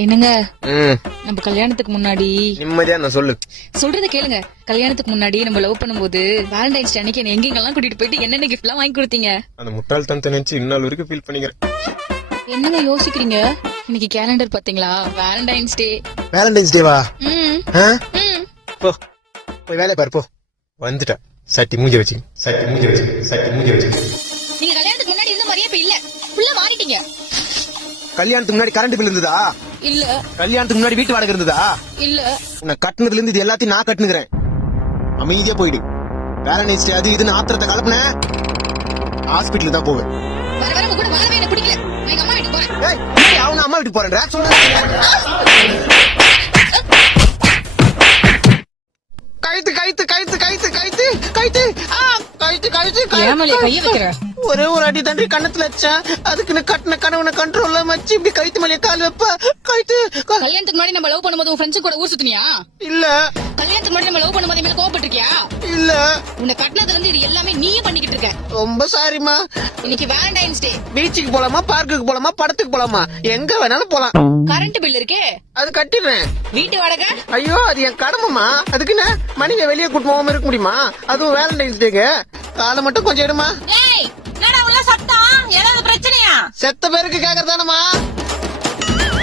என்னங்க நம்ம கல்யாணத்துக்கு முன்னாடி நிம்மதியா நான் சொல்லு சொல்றத கேளுங்க. கல்யாணத்துக்கு முன்னாடி நம்ம லவ் பண்ணும்போது வேலண்டைன்ஸ் டே அன்னைக்கு என்ன எங்கெங்கெல்லாம் கூட்டிட்டு போயிட்டு என்னென்ன கிஃப்ட் எல்லாம் வாங்கி கொடுத்தீங்க? அந்த முட்டாள்தனத்தை நினைச்சு இன்னொரு வரைக்கும் ஃபீல் பண்ணிக்கிறேன். என்னங்க யோசிக்கிறீங்க? இன்னைக்கு கேலண்டர் பாத்தீங்களா? வேலண்டைன்ஸ் டே. வேலண்டைன்ஸ் டேவா? போ போய் வேலைய பாரு போ. வந்துட்டா சட்டி மூஞ்சி வச்சு நீங்க கல்யாணத்துக்கு முன்னாடி இருந்த மாதிரியே இப்ப இல்ல. ஃபுல்லா மாறிட்டீங்க. கல்யாணத்துக்கு முன்னாடி கரண்ட் பில் இருந்ததா? இல்ல. கல்யாணத்துக்கு முன்னாடி வீட்டு வாடகை இருந்ததா? இல்ல. உன்னை கட்டுனதுல இருந்து இது எல்லாத்தையும் நான் கட்டுனுக்கிறேன். அமைதியா போயிடு. வேலண்டைன்ஸ் டே அது இதுன்னு ஆத்திரத்தை கலப்புன ஹாஸ்பிட்டல் தான் போவேன். வர வர கூட வரவே எனக்கு பிடிக்கல. நான் எங்க அம்மா வீட்டுக்கு போறேன். ஏய் அவன அம்மா வீட்டுக்கு போறேன்டா சொல்றேன். ஏமலே கைய வைக்கிற. ஒரே ஒரு அடி தண்டி கண்ணத்துல வச்சேன். அதுக்குன்னு கட்டின கணவனை கண்ட்ரோல்ல வச்சு இப்படி கழுத்து மேலே கால் வைப்ப. கல்யாணத்துக்கு முன்னாடி நம்ம லவ் பண்ணும்போது உன் ஃப்ரெண்ட்ஸ் கூட ஊர் சுத்தினியா? இல்ல. கல்யாணத்துக்கு முன்னாடி நம்ம லவ் பண்ணும்போது மேல கோவப்பட்டிருக்கியா? இல்ல. உன்னை கட்டினதுல இருந்து இது எல்லாமே நீயே பண்ணிக்கிட்டு இருக்க. ரொம்ப சாரிமா. இன்னைக்கு வேலண்டைன்ஸ் டே. பீச்சுக்கு போலாமா, பார்க்குக்கு போலாமா, படத்துக்கு போலாமா, எங்க வேணாலும் போலாம். கரண்ட் பில் இருக்கே அது கட்டிடுறேன். வீட்டு வாடகை? ஐயோ அது என் கடமைமா. அதுக்குன்னு மணிங்க வெளியே கூட்டு போகாம இருக்க முடியுமா? அதுவும் வேலண்டைன்ஸ் டேக்கு காலை மட்டும் கொஞ்சம் எடுமா. சத்தம் ஏதாவது பிரச்சனையா? செத்த பேருக்கு கேக்குறதானமா.